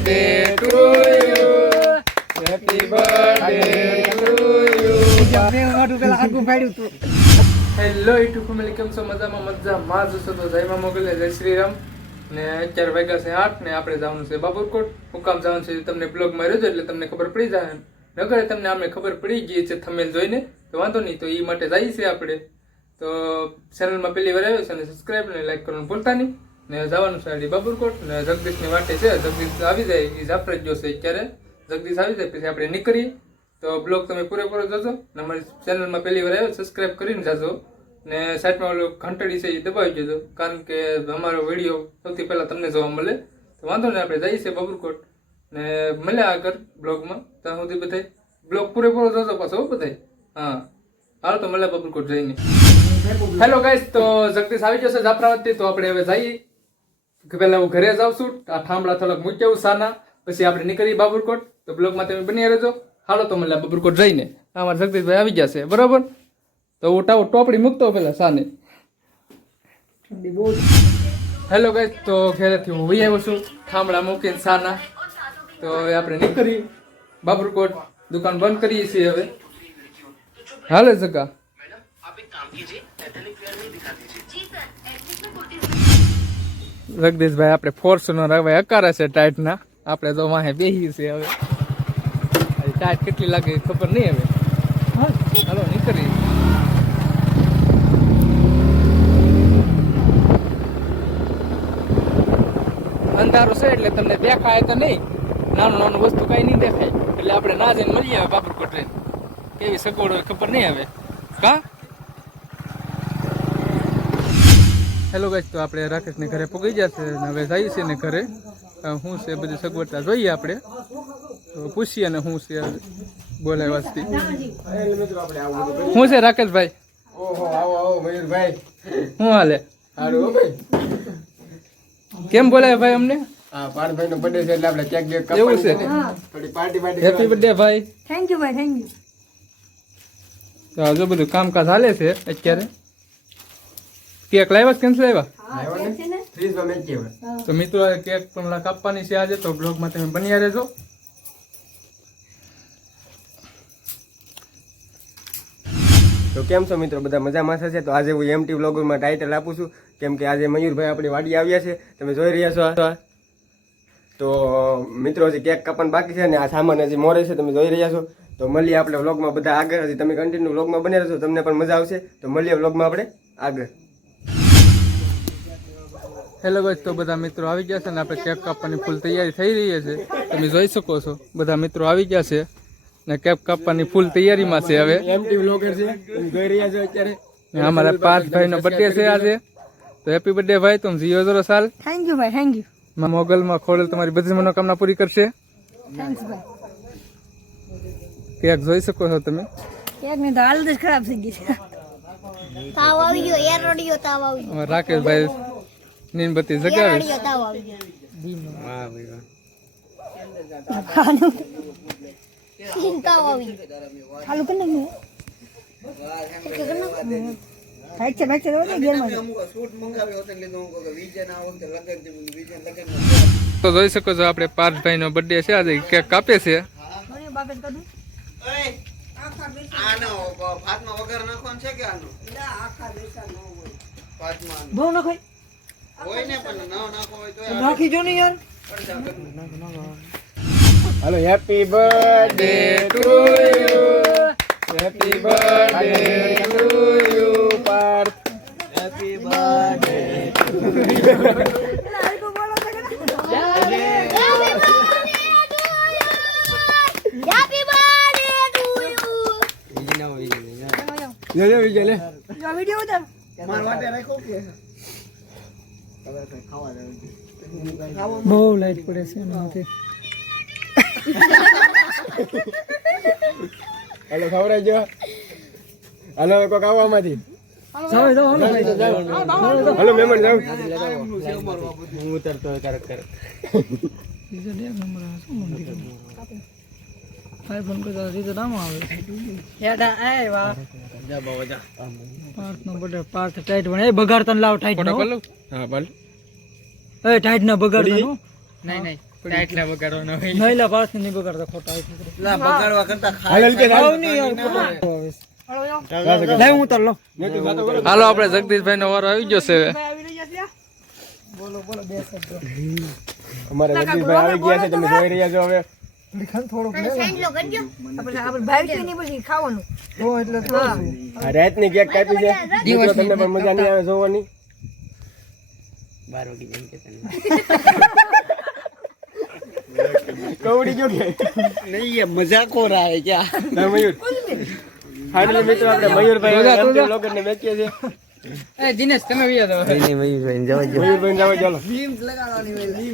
Birthday to you. Happy birthday to મેં તું hello YouTube family કેમ છો? મજામાં મજામાં. જ છો તો જયમાં મોકલે જય શ્રી રામ ને અત્યારે વાગ્યા છે આઠ ને આપણે જવાનું છે બાબરકોટ. હુકામ જવાનું છે, તમને બ્લોગ માર્યો છે એટલે તમને ખબર પડી જાય. નગર તમને અમે ખબર પડી ગઈ છે થમેલ જોઈને, તો વાંધો નહીં, તો એ માટે જઈએ છે આપણે. તો ચેનલમાં પહેલી વાર આવ્યો છે અને સબસ્ક્રાઈબ ને લાઈક કરવાનું ભૂલતા નહીં. ને જવાનું છે બાબુરકોટ ને જગદીશની વાટે છે. જગદીશ આવી જાય એ જાફરજ જોશે અત્યારે. જગદીશ આવી જાય પછી આપણે નીકળીએ. તો બ્લોગ તમે પૂરેપૂરો જોજો ને અમારી ચેનલમાં પહેલી વાર આવ્યો સબસ્ક્રાઈબ કરીને જાજો. ને સાઈડમાં ઓલું ઘંટડી છે એ દબાવી દેજો. કારણ કે અમારો વીડિયો સૌથી પહેલાં તમને જોવા મળે. તો વાંધો નહીં આપણે જઈએ છીએ બાબુરકોટ. ને મળ્યા આગળ બ્લોગમાં. ત્યાં સુધી બધા બ્લોગ પૂરેપૂરો જોજો પાછો બધા હા. હાલો તો મળ્યા બાબુરકોટ જઈને. હેલો ગાઈસ તો જગદીશ આવી જશે જાફરાવતી તો આપણે હવે જઈએ. કે પહેલાં હું ઘરે જાઉં છું આ ઠામડા થોડાક મૂકી આવું સાના પછી આપણે નીકળીએ બાબરકોટ. તો બ્લોગમાં તમે બની રહેજો. હાલો તો મને બાબરકોટ જઈને. અમારા જગદીશભાઈ આવી જશે બરાબર? તો હું ટાવ ટોપડી મૂકતો પહેલાં સાને. હેલો ગાઈસ તો ઘરેથી હું વહી આવ્યો છું ઠામડા મૂકીને સાના. તો હવે આપણે નીકળી બાબરકોટ દુકાન બંધ કરીએ છીએ હવે. હાલે જગા. જગદીશભાઈ, આપણે ફોર્ચ્યુનર હવે અકારે છે ટાઈટના આપણે તો વાહે બેહી છે હવે. ટાઈટ કેટલી લાગે ખબર નહીં હવે. હાલો નીકળી અંધારું છે એટલે તમને દેખાય તો નહીં. નાનું નાનું વસ્તુ કઈ નહીં દેખાય. એટલે આપણે ના જઈને મળીએ હવે બાબરકોટ ટ્રેન કેવી સગવડ હોય ખબર નહીં હવે. કા? હેલો ગાઈસ તો આપણે રાકેશને ઘરે પગી જશે અને હવે જઈએ છીએ ને ઘરે. શું છે બધી સગવડતા જોઈએ આપણે. તો પૂછીએ ને શું છે બોલાય વાસ્તી. શું છે રાકેશભાઈ? ઓહો આવો આવો મયુરભાઈ. શું હાલે? કેમ બોલાય ભાઈ અમને? હા પાર્થભાઈ નો બર્થડે છે એટલે આપણે કેક બેક છે? છે. થોડી પાર્ટી પાર્ટી હેપી બર્થડે ભાઈ. થેન્ક યુ ભાઈ થેન્ક યુ તો હજુ બધું કામકાજ હાલે છે અત્યારે? કેક લાવ્યા કે કેન્સલ આવ્યા તો મિત્રો કેક પણ કાપવાની છે આજે તો બ્લોગમાં તમે બન્યા રહેજો. તો કેમ છો મિત્રો? બધા મજામાં છે? તો આજે હું એમટી વ્લોગમાં ટાઇટલ આપું છું. કેમ કે આજે મયુરભાઈ આપણી વાડી આવ્યા છે. તમે જોઈ રહ્યા છો. તો મિત્રો હજી કેક કાપવાનું બાકી છે અને આ સામાન હજી મોરે છે તમે જોઈ રહ્યા છો. તો મળીએ આપણે વ્લોગમાં બધા આગળ. હજી તમે કન્ટિન્યુ વ્લોગમાં બને રહેશો તમને પણ મજા આવશે. તો મળીએ વ્લોગમાં આપણે આગળ. હેલો ગાઈસ તો બધા મિત્રો આવી ગયા છે ને આપણે કેપ કાપવાની ફૂલ તૈયારી થઈ રહી છે. તમે જોઈ શકો છો બધા મિત્રો આવી ગયા છે ને કેપ કાપવાની ફૂલ તૈયારીમાં છે હવે. એમટી વ્લોગર છે જોઈ રહ્યા છો અત્યારે. અમારા પાંચ ભાઈનો બર્થડે છે આજે. તો હેપી બર્થડે ભાઈ તમે જીઓ જરો સાલ. થેન્ક યુ ભાઈ થેન્ક યુ માં મોગલમાં ખોડેલ તમારી બધી મનોકામના પૂરી કરશે. થેન્ક્સ ભાઈ. કેક જોઈ શકો છો તમે. કેકની તો હાલત ખરાબ થઈ ગઈ છે. તાવ આવી ગયો એર તાવ આવી ગયો રાકેશભાઈ નીનબત્તી એર જગાવે. રડિયો તાવ આવી ગયો વાહ ભાઈ વાહ. તાવ આવી ગયો ચાલુ કરી નાખ. સાઈડ છે બેક છે તો જોઈ શકો છો આપણે પાર્થભાઈ નો બર્થડે છે. આજે કેક કાપે છે. બાપે કદું બહુ નખો નાખી જો ને યાર. હાલો happy birthday to you happy birthday to you Parth. Happy birthday happy birthday to you લે વિજય લે. જો વિડિયો ઉતાર. બહુ લાઈટ પડે છે એનાથી. હેલો ખવડાવી જો હાલો કોક આવો આમાંથી. જાવ જાવ હાલો. જાવ હું ઉતરતો બીજો નંબર આવે શું મંદિર ફાઈવ ફોન કરતા રીતો નામ આવે હેડા પાર્થ નો પાર્થ ટાઈટ બને. એ લાવ ટાઈટ નો. હા એ ટાઈટ ના નો. નહીં નહીં. નહીં લા બગાડતા ખોટા. નહીં હું લો. હાલો આપણે જગદીશભાઈ નો વારો આવી ગયો છે. હવે. બોલો બોલો બે શબ્દ. અમારા જગદીશભાઈ આવી ગયા છે તમે જોઈ રહ્યા છો હવે. થોડુંક તો એટલે તો આ રાતની કેક કાપી છે. મિત્રો તમને પણ મજા નહીં આવે જોવાની. કવડી ગયો કે? ના, મયુર. ફાઇનલી મિત્રો આપણે મયુરભાઈ એમટી બ્લોગરને વેચીએ છીએ. એ દિનેશ તમે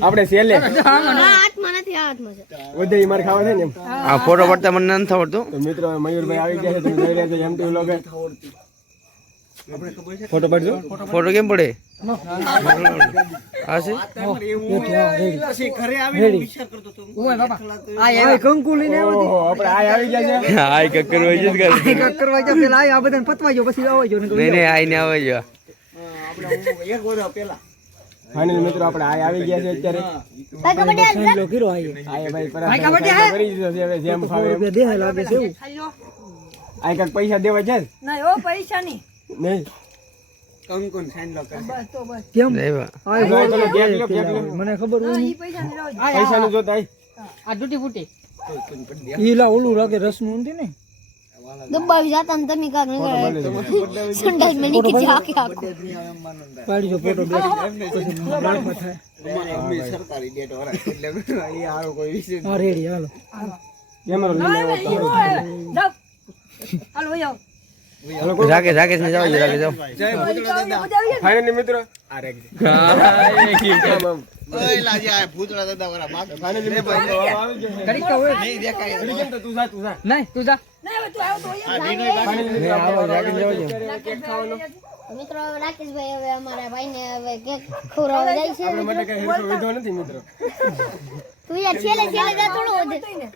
આપણે સેલે આ હાથમાં નથી હાથમાં છે. વધે મારે ખાવા છે ને આ ફોટો પડતા મને નથી આવડતું તો. મિત્રો મયુરભાઈ આવી ગયા છે તમે જોઈ રહ્યા છો એમટી બ્લોગર ફોટો પાડજો. ફોટો કેમ પડે? આ છે? આ કંકુ લઈને આવ્યો ઓહો આપણે આ આવી ગયા હા છે ફાઇનલી મિત્રો આપણે આ આવી ગયા છે અત્યારે. ભાઈ જેમ ફાવે એમ. લાગે છે આ કાંઈક પૈસા દેવા છે? ના ઓ પૈસા નહીં. નહીં. મને ખબર જોતા આ ફૂટી. ઈ ઓલું લાગે રસનું નથી ને? દબાવી જતા ને તમે કાક નીકળે સંડાસ મે નીકળી જા આખે આખો પાડી જો ફોટો બે પછી બાળમાં થાય. હા રેડી હાલો. કેમેરો લઈને આવ્યો તો. હાલો, કોઈ- રાકેશ રાકેશ ને જાઓ રાકેશ જાઓ. ફાઇનલી મિત્રો? આ રેક છે. આમ, આમ. ફાઇનલી મિત્રો આપણો વારો આવી ગયો છે. ઘડી કેમ તો તું જા, તું જા. નહીં તું જા. ફાઇનલી મિત્રો આપણો વારો આવી ગયો છે. જાવ કેક ખાવાનો. મિત્રો હવે રાકેશભાઈ હવે અમારા ભાઈને હવે કેક ખવડાવવા જાય છે મને કઈ હેરફેર નથી મિત્રો. તું યાર છેલે છેલે જા થોડું વધે.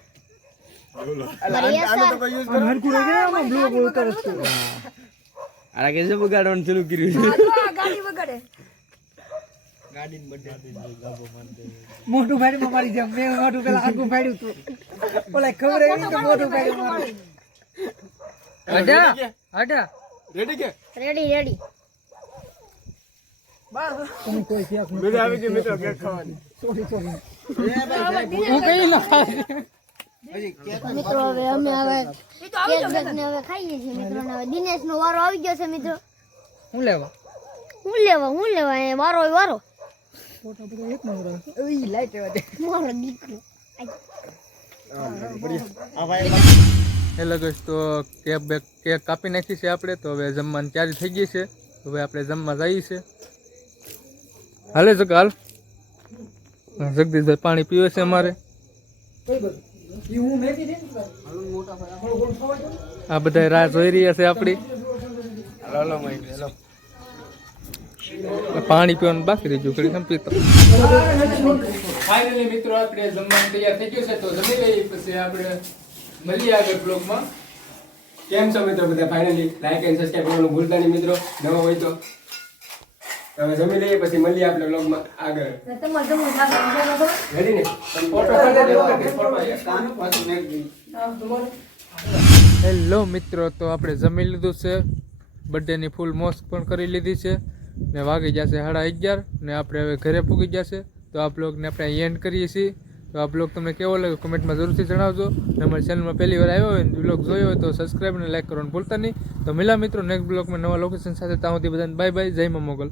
આનો કેસે બગાડવાનું શરૂ કર્યું છે. મોટું ફાડ્યું મારી જેમ મેં મોટું પેલા આગું ફાડ્યું તું ઓલા ખબર મોટું ફાડ્યું મારું હટા. હટા. રેડી કે? રેડી રેડી તમે કોઈ ક્યાંક મજા આવી ગઈ મિત્રો કેક ખાવાની. Sorry sorry. હું કઈ ન મિત્રો હવે અમે હવે કેક ને. હવે ખાઈએ છીએ મિત્રો ને હવે દિનેશ નો વારો આવી ગયો છે મિત્રો. હું લેવા? હું લેવા હું લેવા એ વારો હોય વારો. ફોટો બધો એક નંબર આવે લાઈટ આવે છે મારો દીકરો. હેલો ગાઈસ તો કેક બેક કેક કાપી નાખી છે આપણે તો હવે જમવાની તૈયારી થઈ ગઈ છે. હવે આપણે જમવા જઈએ છે હાલે જગ હાલ. જગદીશભાઈ પાણી પીવે છે અમારે. આ બધા રાહ જોઈ રહ્યા છે આપણી. પાણી પીવાનું બાકી રહી ગયું પીતો ફાઇનલી મિત્રો આપણે જમવાનું તૈયાર થઈ ગયું છે તો જમી લઈએ પછી આપણે મળીએ આગળ બ્લોગમાં કેમ છો મિત્રો બધા? ફાઇનલી લાઈક એન્ડ સબસ્ક્રાઇબ કરવાનું ભૂલતા નહીં મિત્રો. નવા હોય તો હવે જમી લઈએ પછી મળીએ આપણે બ્લોગમાં આગળ. રેડી ને? ફોટો પાડી દેજો. કે ફોટો હેલો મિત્રો તો આપણે જમી લીધું છે. બર્થડેની ફૂલ મોસ્ક પણ કરી લીધી છે. ને વાગી જશે સાડા અગિયાર ને આપણે હવે ઘરે પૂગી જશે. તો આ બ્લોગને આપણે એન્ડ કરીએ છીએ. તો આ બ્લોગ તમને કેવો લાગ્યો કમેન્ટમાં જરૂરથી જણાવજો. ને અમારી ચેનલમાં પહેલી વાર આવ્યો હોય ને બ્લોગ જોયો હોય તો સબસ્ક્રાઈબ અને લાઈક કરવાનું ભૂલતા નહીં. તો મિલા મિત્રો નેક્સ્ટ બ્લોગમાં નવા લોકેશન સાથે. ત્યાં સુધી બધાને બાય બાય જય મા મોગલ.